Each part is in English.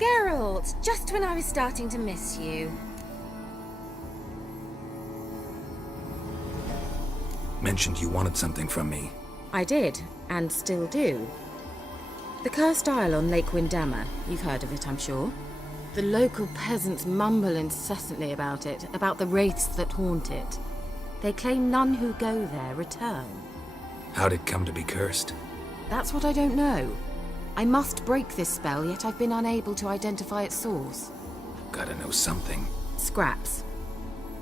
Geralt, just when I was starting to miss you. Mentioned you wanted something from me. I did, and still do. The cursed isle on Lake Windammer. You've heard of it, I'm sure. The local peasants mumble incessantly about it, about the wraiths that haunt it. They claim none who go there return. How'd it come to be cursed? That's what I don't know. I must break this spell, yet I've been unable to identify its source. Gotta know something. Scraps.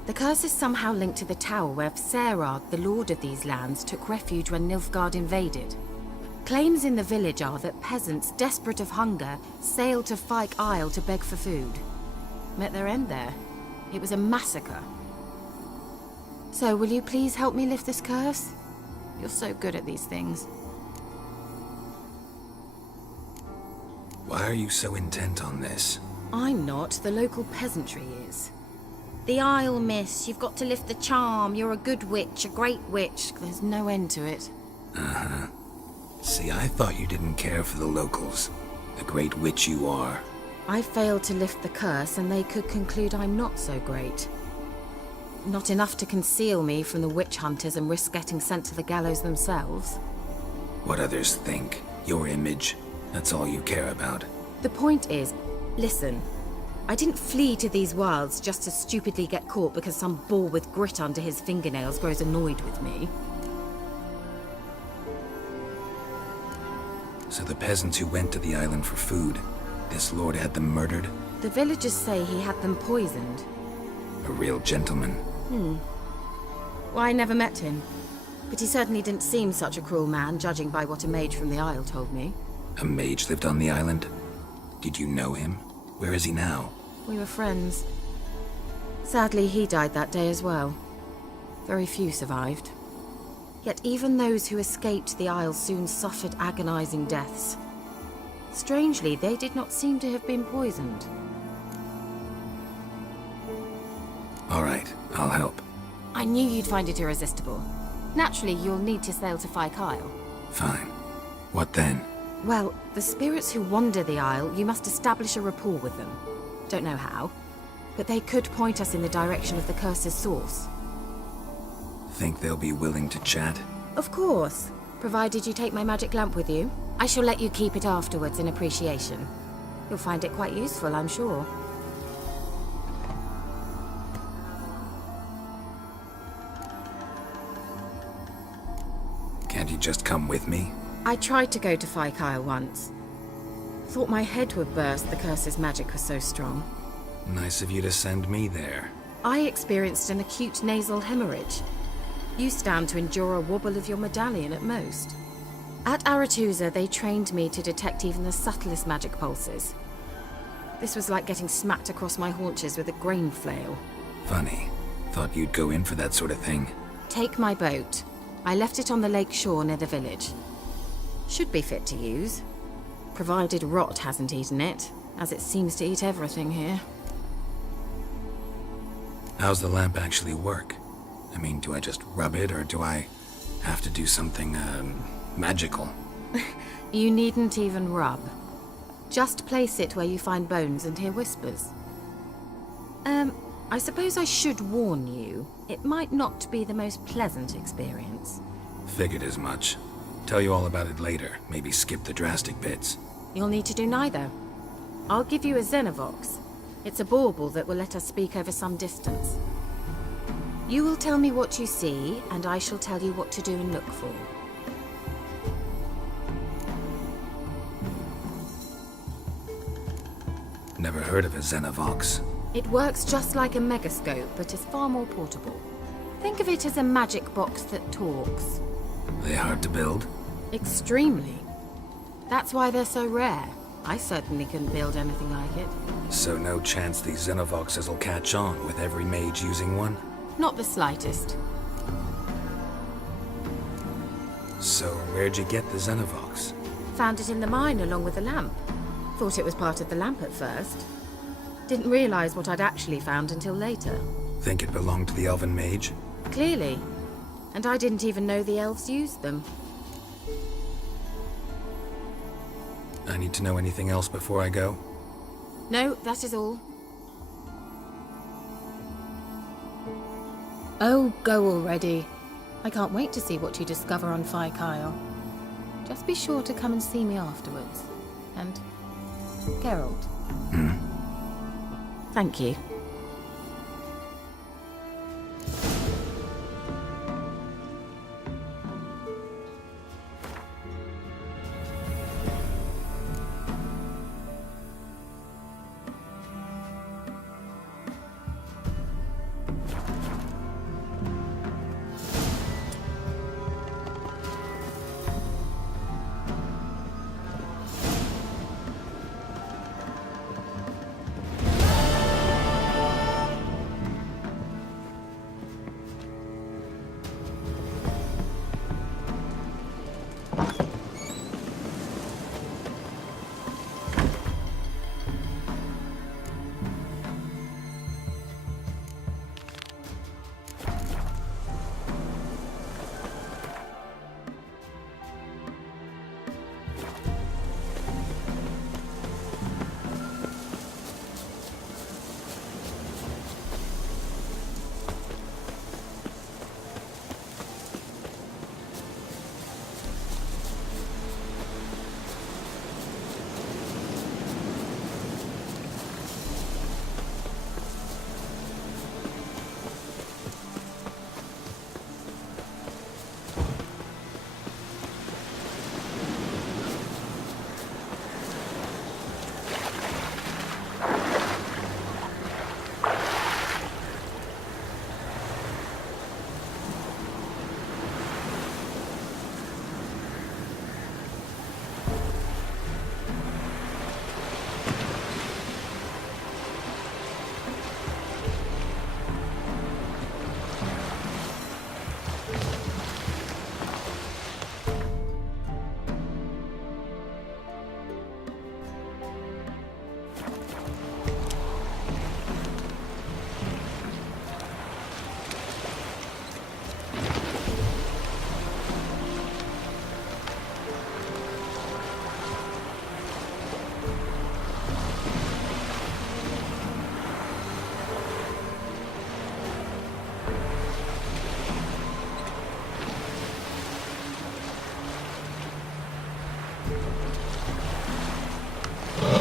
The curse is somehow linked to the tower where Serad, the lord of these lands, took refuge when Nilfgaard invaded. Claims in the village are that peasants, desperate of hunger, sailed to Fyke Isle to beg for food. Met their end there. It was a massacre. So, will you please help me lift this curse? You're so good at these things. Why are you so intent on this? I'm not. The local peasantry is. The Isle, miss. You've got to lift the charm. You're a good witch, a great witch. There's no end to it. Uh-huh. See, I thought you didn't care for the locals. The great witch you are. I failed to lift the curse, and they could conclude I'm not so great. Not enough to conceal me from the witch hunters and risk getting sent to the gallows themselves. What others think, your image, that's all you care about. The point is, listen, I didn't flee to these wilds just to stupidly get caught because some boar with grit under his fingernails grows annoyed with me. So the peasants who went to the island for food, this lord had them murdered? The villagers say he had them poisoned. A real gentleman. Well, I never met him. But he certainly didn't seem such a cruel man, judging by what a mage from the Isle told me. A mage lived on the island? Did you know him? Where is he now? We were friends. Sadly, he died that day as well. Very few survived. Yet even those who escaped the Isle soon suffered agonizing deaths. Strangely, they did not seem to have been poisoned. All right, I'll help. I knew you'd find it irresistible. Naturally, you'll need to sail to Fyke Isle. Fine. What then? Well, the spirits who wander the Isle, you must establish a rapport with them. Don't know how, but they could point us in the direction of the curse's source. Think they'll be willing to chat? Of course, provided you take my magic lamp with you. I shall let you keep it afterwards in appreciation. You'll find it quite useful, I'm sure. Can't you just come with me? I tried to go to Fyke Isle once. Thought my head would burst, the curse's magic was so strong. Nice of you to send me there. I experienced an acute nasal hemorrhage. You stand to endure a wobble of your medallion at most. At Aretusa, they trained me to detect even the subtlest magic pulses. This was like getting smacked across my haunches with a grain flail. Funny. Thought you'd go in for that sort of thing. Take my boat. I left it on the lake shore near the village. Should be fit to use. Provided rot hasn't eaten it, as it seems to eat everything here. How's the lamp actually work? I mean, do I just rub it, or do I have to do something, magical? You needn't even rub. Just place it where you find bones and hear whispers. I suppose I should warn you, it might not be the most pleasant experience. Figured as much. Tell you all about it later, maybe skip the drastic bits. You'll need to do neither. I'll give you a Xenovox. It's a bauble that will let us speak over some distance. You will tell me what you see, and I shall tell you what to do and look for. Never heard of a Xenovox. It works just like a megascope, but is far more portable. Think of it as a magic box that talks. They hard to build? Extremely. That's why they're so rare. I certainly couldn't build anything like it. So no chance these Xenovoxes will catch on with every mage using one? Not the slightest. So where'd you get the Xenovox? Found it in the mine along with the lamp. Thought it was part of the lamp at first. Didn't realize what I'd actually found until later. Think it belonged to the elven mage? Clearly. And I didn't even know the elves used them. I need to know anything else before I go? No, that is all. Oh, go already. I can't wait to see what you discover on Phi Kyle. Just be sure to come and see me afterwards. And Geralt. Thank you.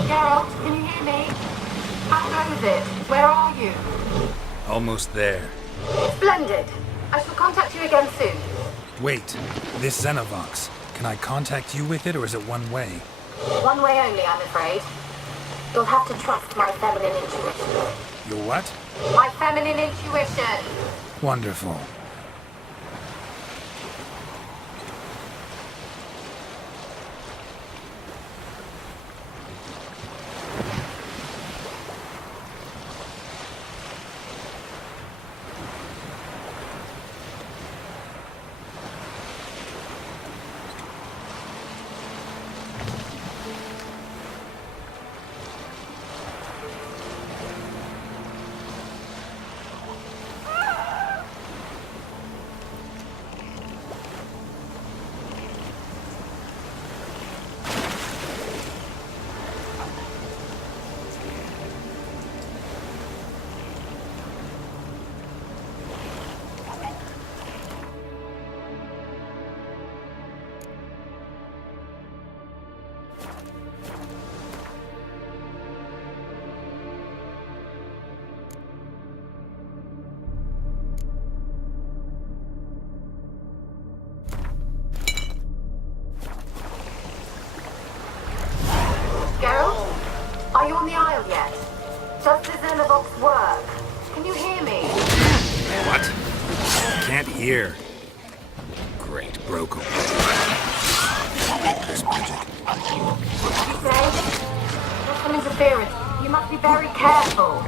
Geralt, can you hear me? How goes it? Where are you? Almost there. Splendid. I shall contact you again soon. Wait, this Xenovox. Can I contact you with it, or is it one way? One way only, I'm afraid. You'll have to trust my feminine intuition. Your what? My feminine intuition! Wonderful. Are you on the Isle yet? Does the Xenovox work? Can you hear me? What? Can't hear. Great, broke away. There's magic. What did you say? There's some interference. You must be very careful.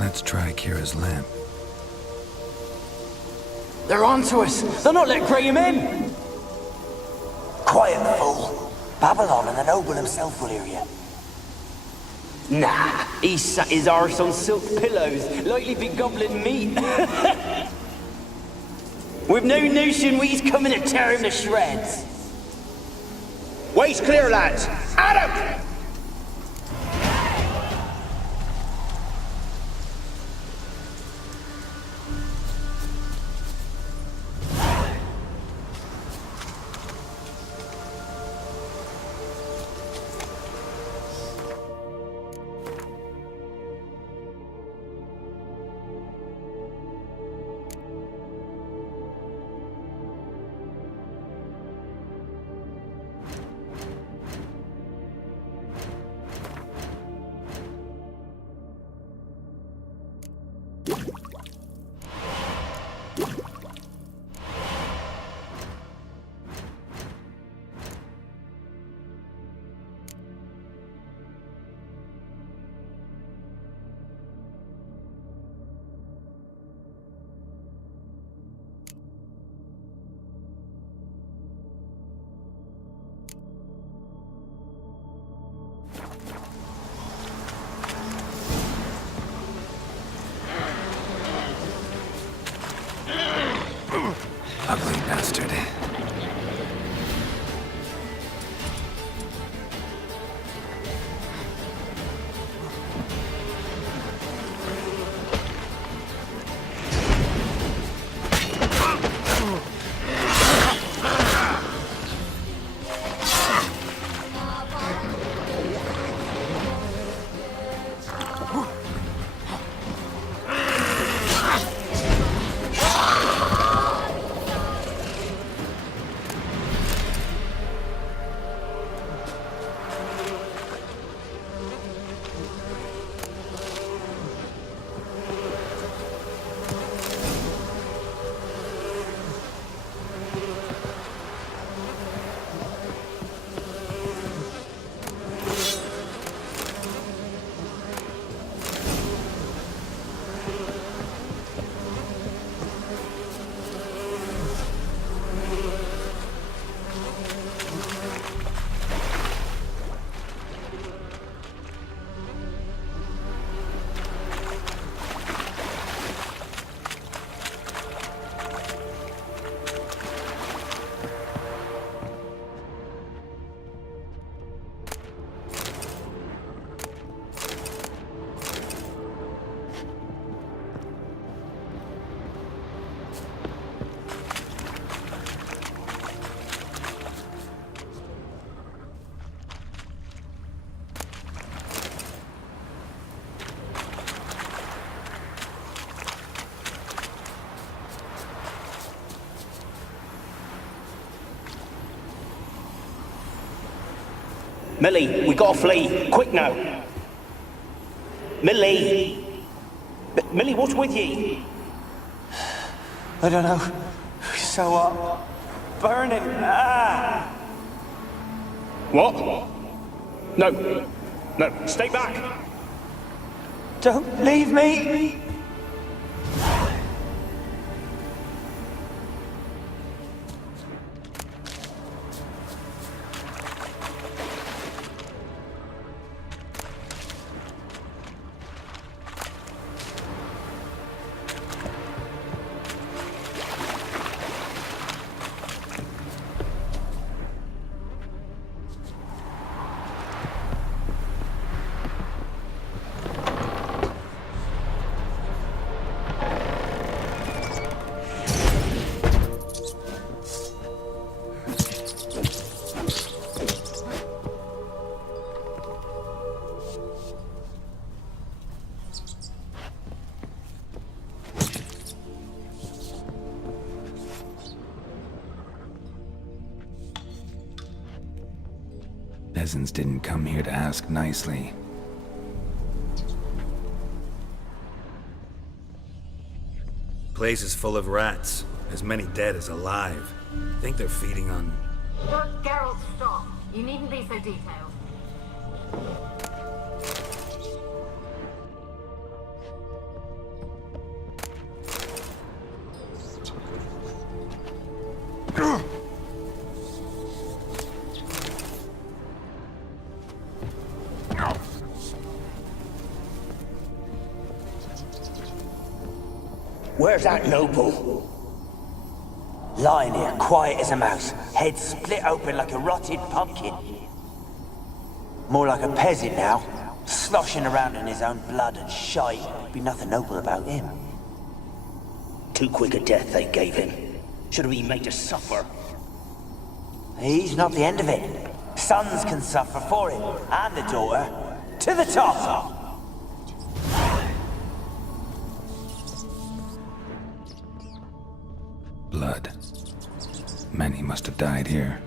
Let's try Kira's lamp. They're onto us! They'll not let Graham in! Quiet, fool. Babylon and the noble himself will hear you. Nah, he sat his arse on silk pillows, likely be gobbling meat. We've no notion we's coming to tear him to shreds. Way's clear, lads! Adam! Millie, we gotta flee. Quick now. Millie! Millie, what's with ye? I don't know. So what? Burning. Ah! What? No. No, stay back. Don't leave me! Peasants didn't come here to ask nicely. Place is full of rats. As many dead as alive. Think they're feeding on... Look, Geralt, stop. You needn't be so detailed. Where's that noble? Lying here, quiet as a mouse, head split open like a rotted pumpkin. More like a peasant now, sloshing around in his own blood and shite. Be nothing noble about him. Too quick a death they gave him. Should have been made to suffer. He's not the end of it. Sons can suffer for him, and the daughter. To the top! Blood. Many must have died here.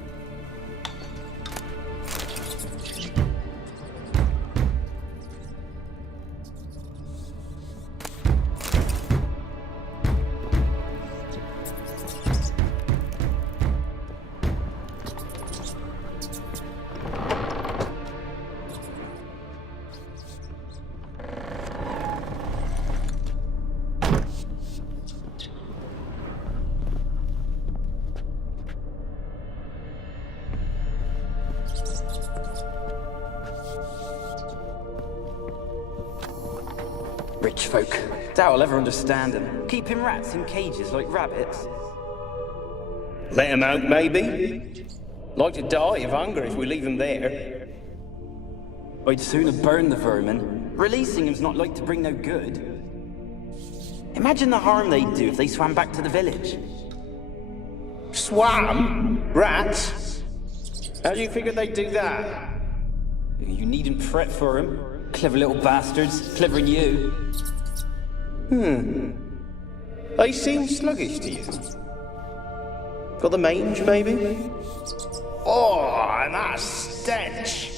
Rich folk. Doubt I'll ever understand them. Keeping rats in cages like rabbits. Let him out, maybe? Like to die of hunger if we leave him there. I'd sooner burn the vermin. Releasing him's not like to bring no good. Imagine the harm they'd do if they swam back to the village. Swam? Rats? How do you figure they'd do that? You needn't fret for them. Clever little bastards, clever than you. They seem sluggish to you. Got the mange, maybe? Oh, and that stench!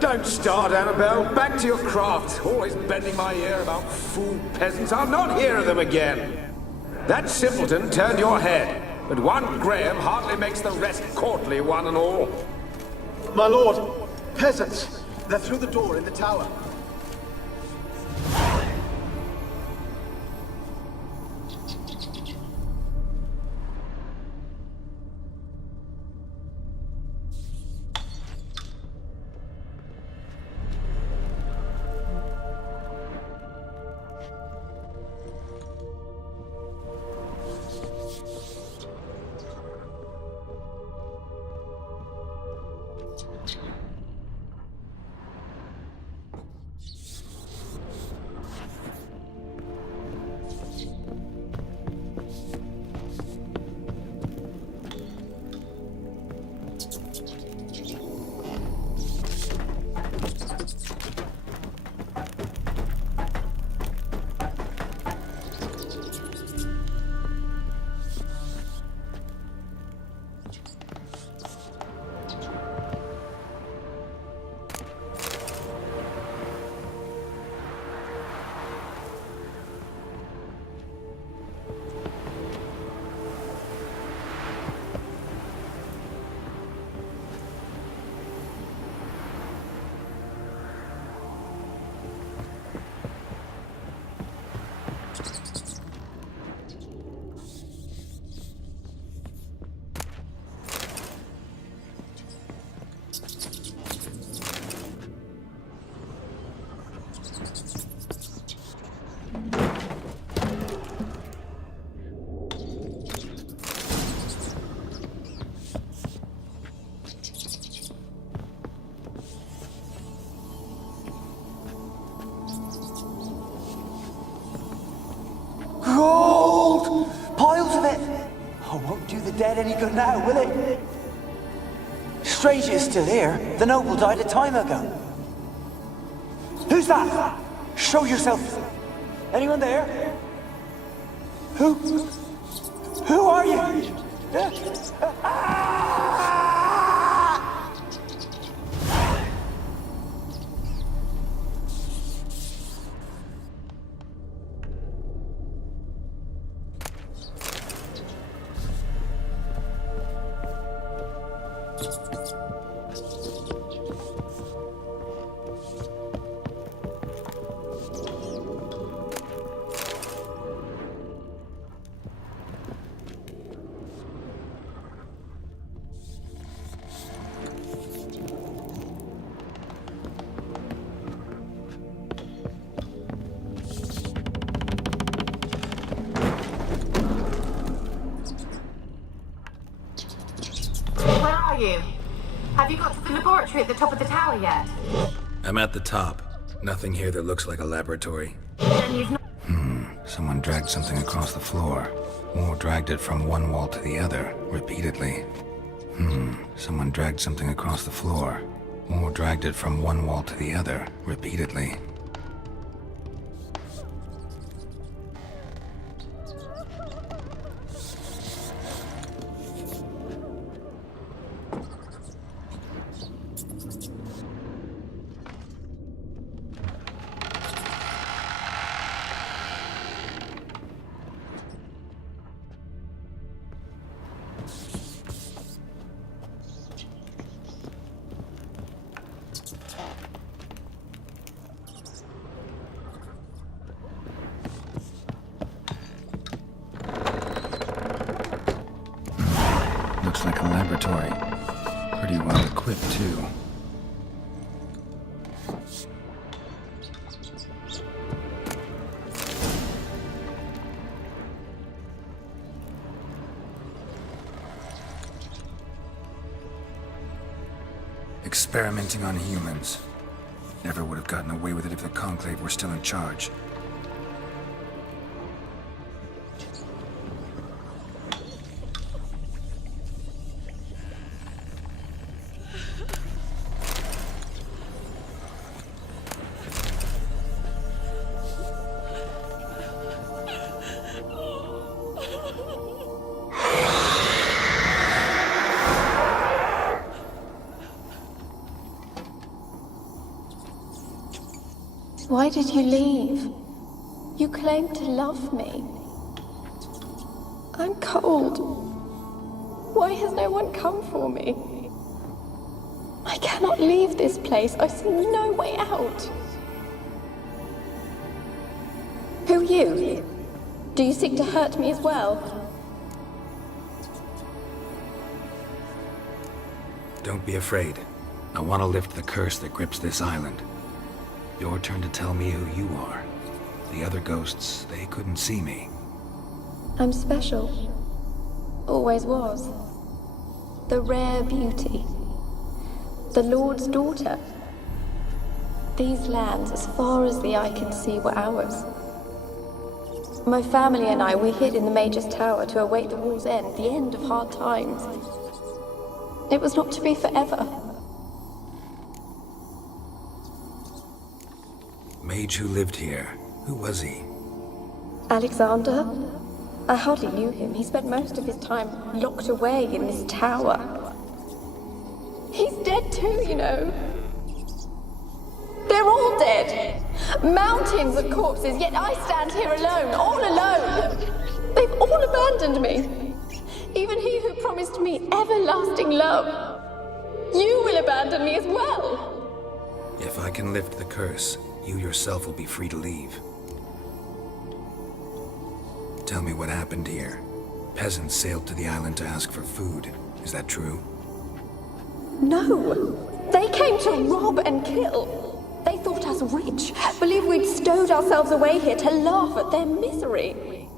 Don't start, Annabelle. Back to your craft. Always bending my ear about fool peasants. I'll not hear of them again. That simpleton turned your head, but one Graham hardly makes the rest courtly, one and all. My lord, peasants. They're through the door in the tower. Gold! Piles of it! Oh, won't do the dead any good now, will it? Strange it's still here. The noble died a time ago. Who's that? Show yourself. Anyone there? Who? Who are you? Have you got to the laboratory at the top of the tower yet? I'm at the top. Nothing here that looks like a laboratory. Then you've not... Someone dragged something across the floor. Or dragged it from one wall to the other, repeatedly. Someone dragged something across the floor. Or dragged it from one wall to the other, repeatedly. Looks like a laboratory. Pretty well equipped, too. Experimenting on humans. Never would have gotten away with it if the Conclave were still in charge. Why did you leave? You claimed to love me. I'm cold. Why has no one come for me? I cannot leave this place. I see no way out. Who are you? Do you seek to hurt me as well? Don't be afraid. I want to lift the curse that grips this island. Your turn to tell me who you are. The other ghosts, they couldn't see me. I'm special. Always was. The rare beauty. The Lord's daughter. These lands, as far as the eye can see, were ours. My family and I, we hid in the Major's Tower to await the war's end, the end of hard times. It was not to be forever. Mage who lived here. Who was he? Alexander? I hardly knew him. He spent most of his time locked away in this tower. He's dead too, you know. They're all dead. Mountains of corpses, yet I stand here alone, all alone. They've all abandoned me. Even he who promised me everlasting love. You will abandon me as well. If I can lift the curse, you yourself will be free to leave. Tell me what happened here. Peasants sailed to the island to ask for food. Is that true? No. They came to rob and kill. They thought us rich, believed we'd stowed ourselves away here to laugh at their misery.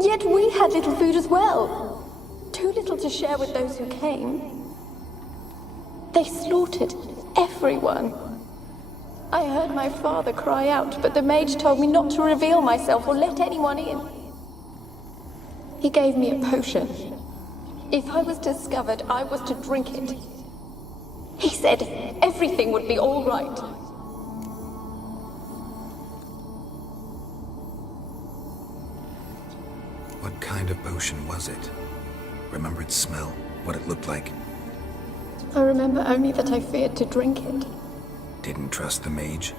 Yet we had little food as well. Too little to share with those who came. They slaughtered everyone. I heard my father cry out, but the mage told me not to reveal myself or let anyone in. He gave me a potion. If I was discovered, I was to drink it. He said everything would be all right. What kind of potion was it? Remember its smell? What it looked like? I remember only that I feared to drink it. Didn't trust the mage?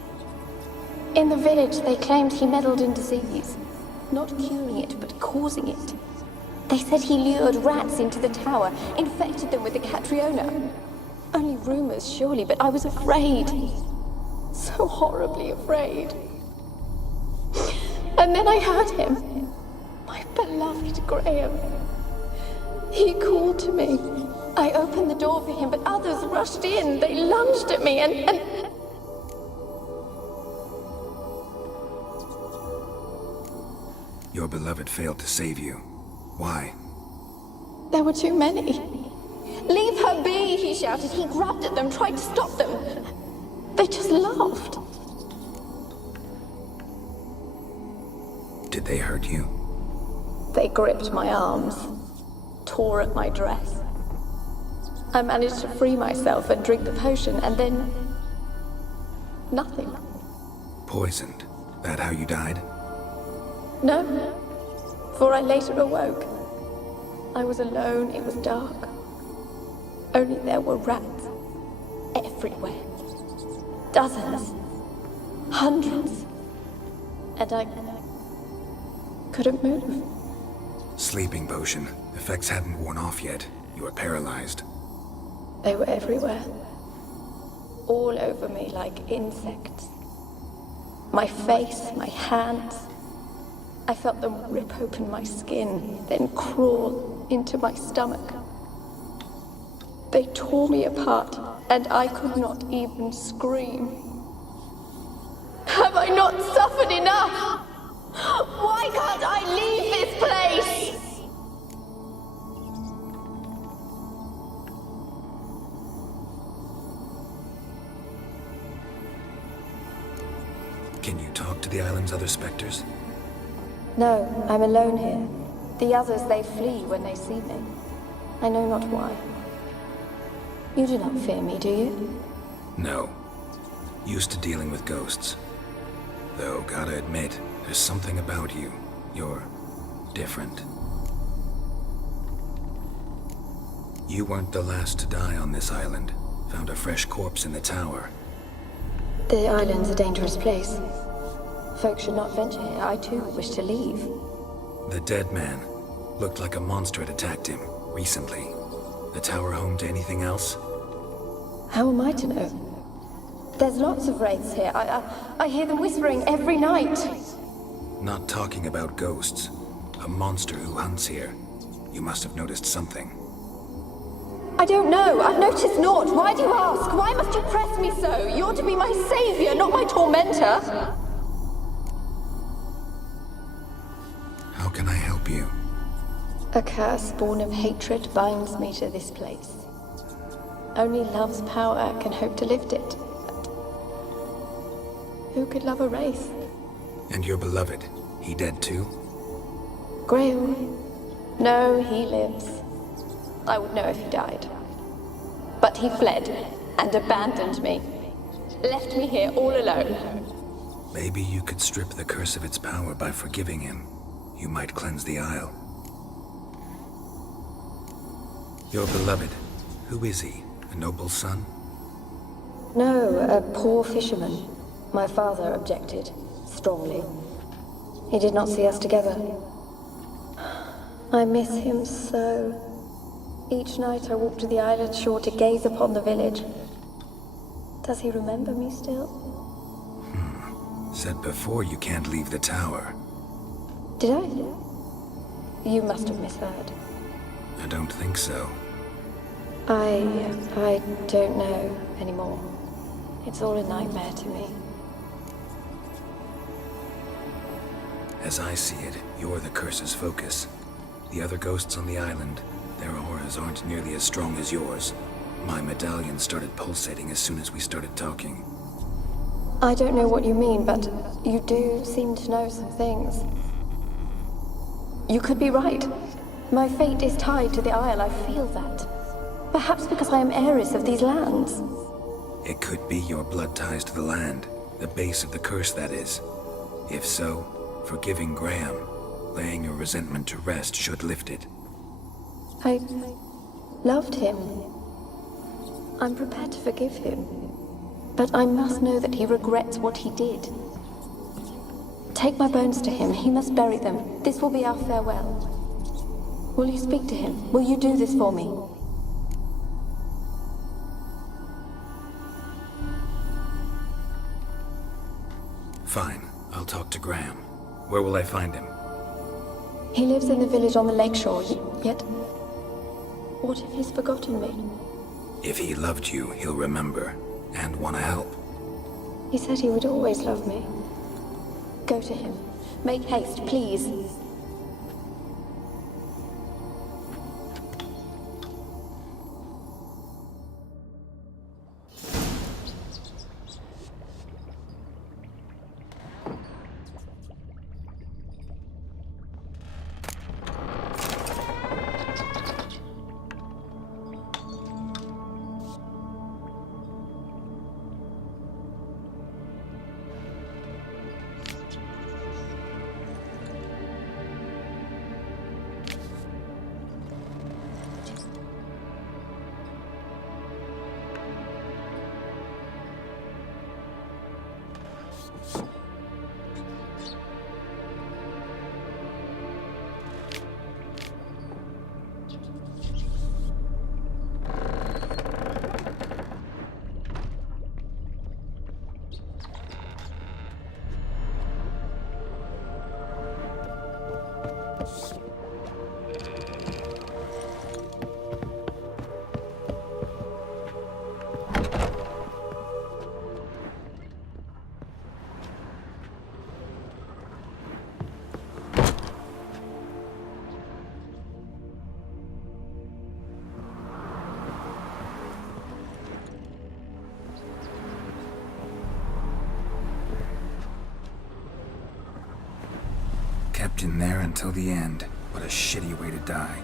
In the village, they claimed he meddled in disease. Not curing it, but causing it. They said he lured rats into the tower, infected them with the Catriona. Only rumors, surely, but I was afraid. So horribly afraid. And then I heard him. My beloved Graham. He called to me. I opened the door for him, but others rushed in. They lunged at me and... Your beloved failed to save you. Why? There were too many. Leave her be, he shouted. He grabbed at them, tried to stop them. They just laughed. Did they hurt you? They gripped my arms, tore at my dress. I managed to free myself and drink the potion, and then... nothing. Poisoned? That how you died? No, for I later awoke. I was alone, it was dark. Only there were rats everywhere. Dozens. Hundreds. And I couldn't move. Sleeping potion. Effects hadn't worn off yet. You were paralyzed. They were everywhere. All over me like insects. My face, my hands. I felt them rip open my skin, then crawl into my stomach. They tore me apart, and I could not even scream. Have I not suffered enough? Why can't I leave this place? Can you talk to the island's other specters? No, I'm alone here. The others, they flee when they see me. I know not why. You do not fear me, do you? No. Used to dealing with ghosts. Though, gotta admit, there's something about you. You're different. You weren't the last to die on this island. Found a fresh corpse in the tower. The island's a dangerous place. Folk should not venture here. I too wish to leave. The dead man. Looked like a monster had attacked him, recently. The tower home to anything else? How am I to know? There's lots of wraiths here. I hear them whispering every night. Not talking about ghosts. A monster who hunts here. You must have noticed something. I don't know. I've noticed naught. Why do you ask? Why must you press me so? You're to be my savior, not my tormentor. How can I help you? A curse born of hatred binds me to this place. Only love's power can hope to lift it. But who could love a wraith? And your beloved, he dead too? Grail? No, he lives. I would know if he died. But he fled and abandoned me. Left me here all alone. Maybe you could strip the curse of its power by forgiving him. You might cleanse the Isle. Your beloved, who is he? A noble son? No, a poor fisherman. My father objected, strongly. He did not see us together. I miss him so. Each night I walk to the island shore to gaze upon the village. Does he remember me still? Said before you can't leave the tower. Did I? You must have misheard. I don't think so. I don't know anymore. It's all a nightmare to me. As I see it, you're the curse's focus. The other ghosts on the island, their auras aren't nearly as strong as yours. My medallion started pulsating as soon as we started talking. I don't know what you mean, but you do seem to know some things. You could be right. My fate is tied to the Isle, I feel that. Perhaps because I am heiress of these lands. It could be your blood ties to the land, the base of the curse, that is. If so, forgiving Graham, laying your resentment to rest should lift it. I loved him. I'm prepared to forgive him. But I must know that he regrets what he did. Take my bones to him. He must bury them. This will be our farewell. Will you speak to him? Will you do this for me? Fine. I'll talk to Graham. Where will I find him? He lives in the village on the lakeshore, yet... What if he's forgotten me? If he loved you, he'll remember, and want to help. He said he would always love me. Go to him. Make haste, please. Kept in there until the end. What a shitty way to die.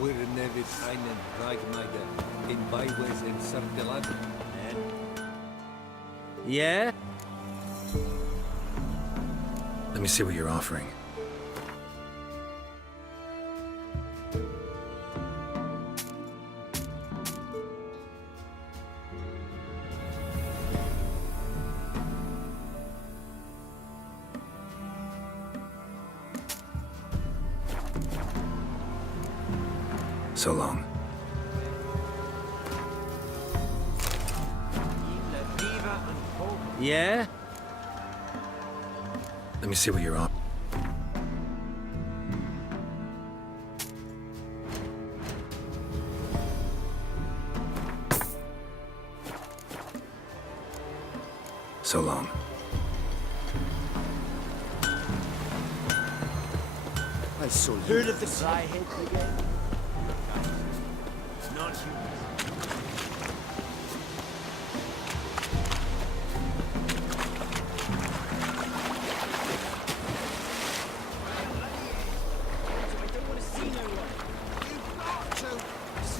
We're never einen Breitmeider in Byways in Sardelag. Yeah? Let me see what you're offering. So long. Yeah? Let me see what you're on. So long. I saw you. Heard of the Flyheads again? Not you.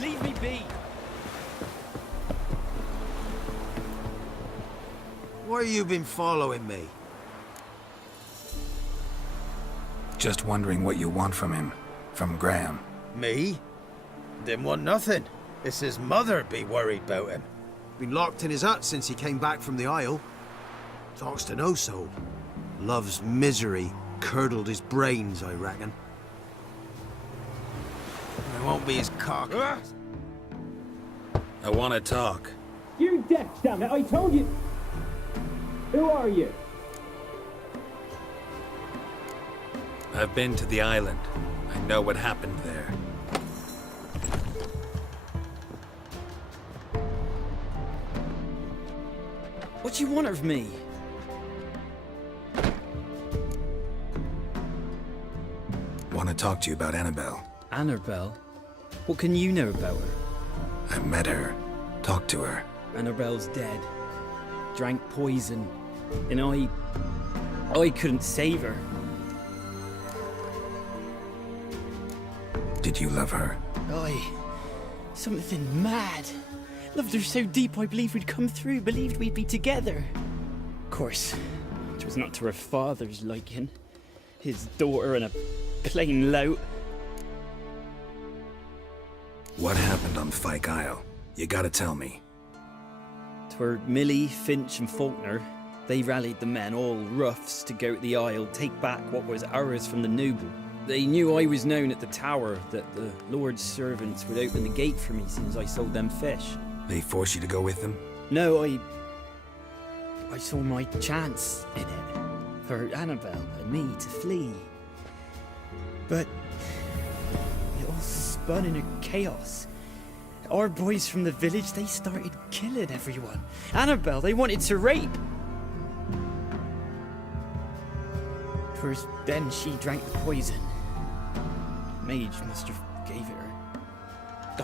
Leave me be! Why you been following me? Just wondering what you want from him. From Graham. Me? Didn't want nothing. It's his mother be worried about him. Been locked in his hut since he came back from the Isle. Talks to no soul. Love's misery curdled his brains, I reckon. I won't be as cocky. I want to talk. You're deaf, damn it! I told you. Who are you? I've been to the island. I know what happened there. What do you want of me? Want to talk to you about Annabelle. Annabelle? What can you know about her? I met her. Talked to her. Annabelle's dead. Drank poison. And I couldn't save her. Did you love her? Something mad. Loved her so deep I believed we'd come through, believed we'd be together. Of course, it was not to her father's liking. His daughter and a plain lout. What happened on Fyke Isle? You gotta tell me. 'Twere Millie, Finch and Faulkner. They rallied the men, all roughs, to go to the Isle, take back what was ours from the noble. They knew I was known at the tower, that the Lord's servants would open the gate for me as soon as I sold them fish. They forced you to go with them? No, I saw my chance in it. For Annabelle and me to flee. But it all spun in a chaos. Our boys from the village, they started killing everyone. Annabelle, they wanted to rape. First, then she drank the poison. Mage must have gave it her.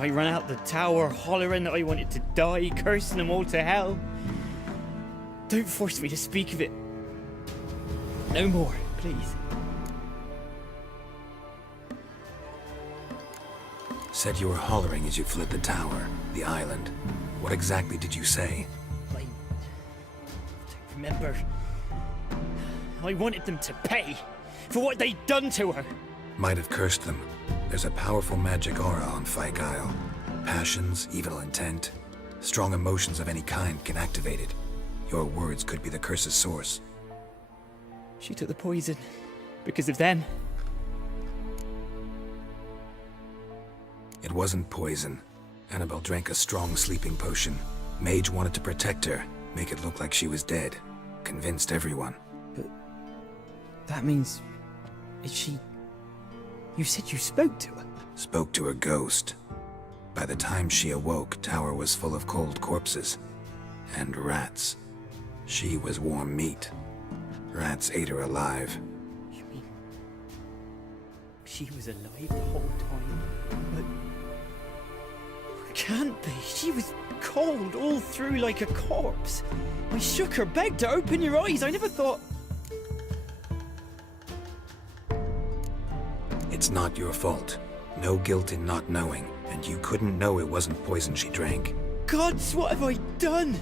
I ran out the tower, hollering that I wanted to die, cursing them all to hell. Don't force me to speak of it. No more, please. Said you were hollering as you fled the tower, the island. What exactly did you say? I don't remember. I wanted them to pay for what they'd done to her. Might have cursed them. There's a powerful magic aura on Fyke Isle. Passions, evil intent, strong emotions of any kind can activate it. Your words could be the curse's source. She took the poison because of them. It wasn't poison. Annabelle drank a strong sleeping potion. Mage wanted to protect her, make it look like she was dead. Convinced everyone. But that means... is she... You said you spoke to her? Spoke to a ghost. By the time she awoke, Tower was full of cold corpses. And rats. She was warm meat. Rats ate her alive. You mean... she was alive the whole time? But... Can't be. She was cold all through like a corpse. I shook her, begged her, open your eyes. I never thought... It's not your fault. No guilt in not knowing, and you couldn't know it wasn't poison she drank. Gods, what have I done?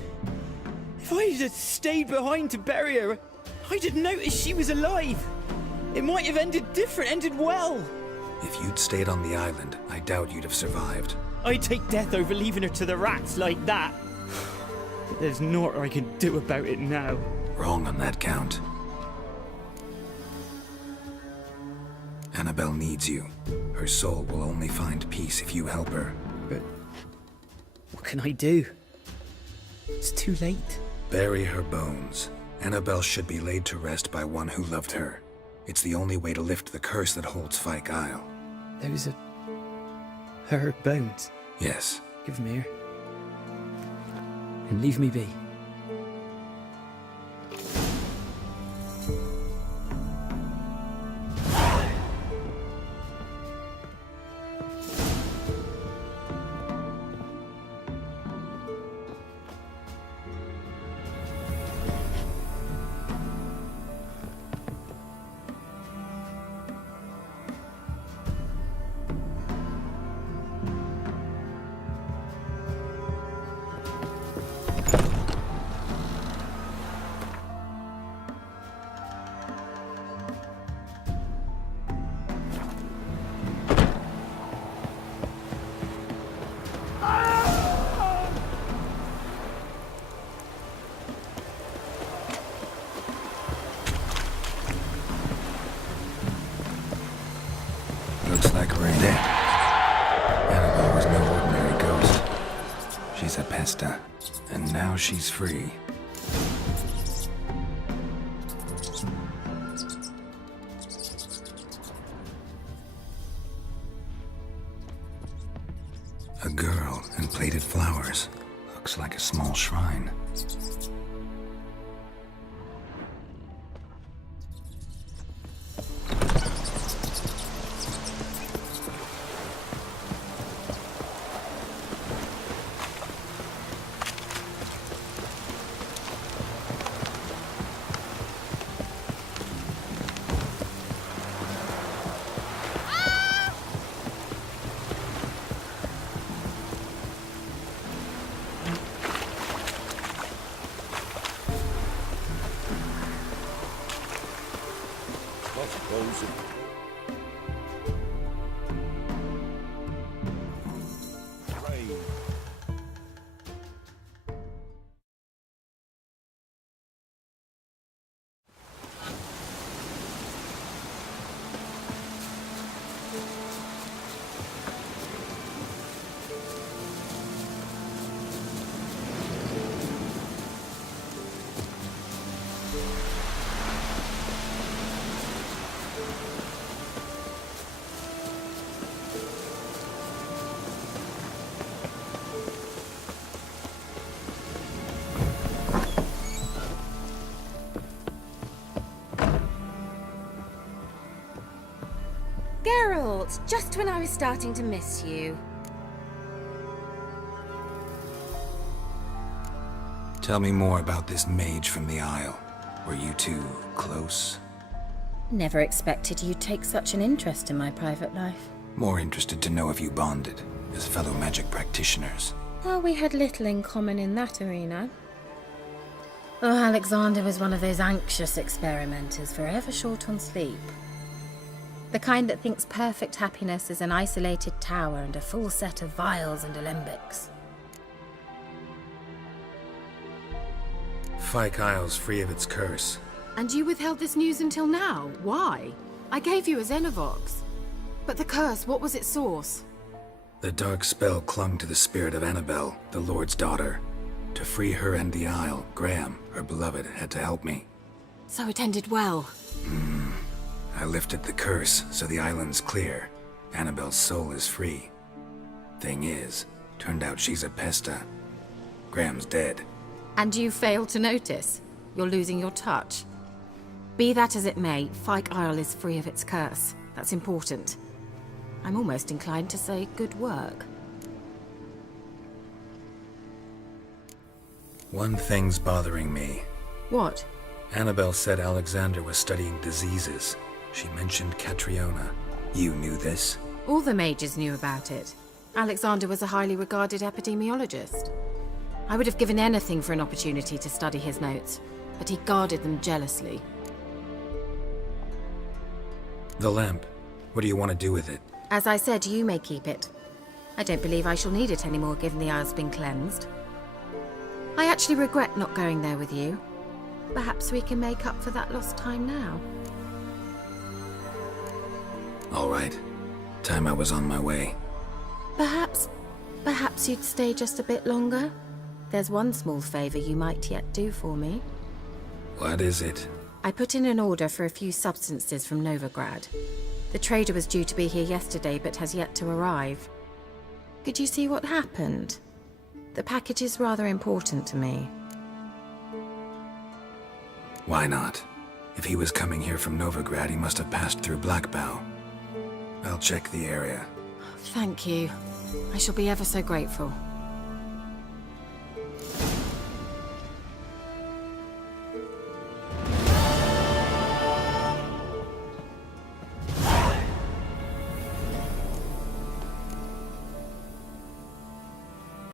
If I had stayed behind to bury her, I'd have noticed she was alive. It might have ended different, ended well. If you'd stayed on the island, I doubt you'd have survived. I'd take death over leaving her to the rats like that. But there's naught I can do about it now. Wrong on that count. Annabelle needs you. Her soul will only find peace if you help her. But what can I do? It's too late. Bury her bones. Annabelle should be laid to rest by one who loved her. It's the only way to lift the curse that holds Fyke Isle. Those are... her bones? Yes. Give them here. And leave me be. Looks like we're in there. Annabelle was no ordinary ghost. She's a Pesta, and now she's free. A girl and plated flowers. Looks like a small shrine. Geralt, just when I was starting to miss you. Tell me more about this mage from the Isle. Were you two close? Never expected you'd take such an interest in my private life. More interested to know if you bonded as fellow magic practitioners. Well, we had little in common in that arena. Oh, Alexander was one of those anxious experimenters, forever short on sleep. The kind that thinks perfect happiness is an isolated tower and a full set of vials and alembics. Fyke Isle's free of its curse. And you withheld this news until now? Why? I gave you a Xenovox. But the curse, what was its source? The dark spell clung to the spirit of Annabelle, the Lord's daughter. To free her and the Isle, Graham, her beloved, had to help me. So it ended well. I lifted the curse, so the island's clear. Annabelle's soul is free. Thing is, turned out she's a Pesta. Graham's dead. And you failed to notice? You're losing your touch. Be that as it may, Fyke Isle is free of its curse. That's important. I'm almost inclined to say good work. One thing's bothering me. What? Annabelle said Alexander was studying diseases. She mentioned Catriona. You knew this? All the mages knew about it. Alexander was a highly regarded epidemiologist. I would have given anything for an opportunity to study his notes, but he guarded them jealously. The lamp. What do you want to do with it? As I said, you may keep it. I don't believe I shall need it anymore, given the Isle's been cleansed. I actually regret not going there with you. Perhaps we can make up for that lost time now. All right. Time I was on my way. Perhaps you'd stay just a bit longer? There's one small favor you might yet do for me. What is it? I put in an order for a few substances from Novigrad. The trader was due to be here yesterday, but has yet to arrive. Could you see what happened? The package is rather important to me. Why not? If he was coming here from Novigrad, he must have passed through Blackbow. I'll check the area. Thank you. I shall be ever so grateful.